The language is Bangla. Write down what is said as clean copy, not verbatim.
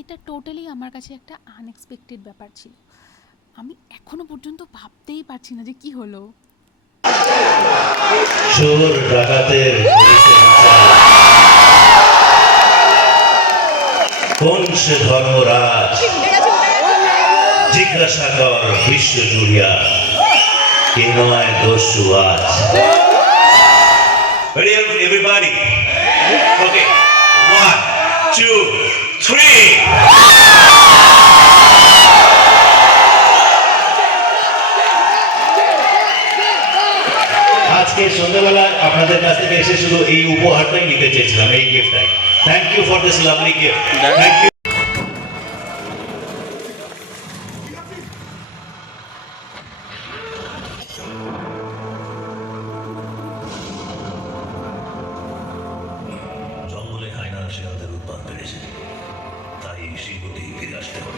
এটা টোটালি আমার কাছে একটা আনএক্সপেক্টেড ব্যাপার ছিল। আমি এখনো পর্যন্ত ভাবতেই পারছি না যে কি হলো। চোর ডাকাতের কোন সে ধর্মরাজ, জিজ্ঞাসা কর বিশ্ব জুড়িয়া, কে নয় দস্যু আজ। Ready everybody? Okay, 1, 2, 3. আজকে সন্ধ্যাবেলা আপনাদের কাছ থেকে এসে শুধু এই উপহারটাই নিতে চেয়েছিলাম, এই গিফটটাই। Thank you for this lovely gift. Thank you. জঙ্গলে হায়না শিয়ালদের উৎপাত বেড়েছে, তাই এই শিল্পটি ফিরে আসতে হবে।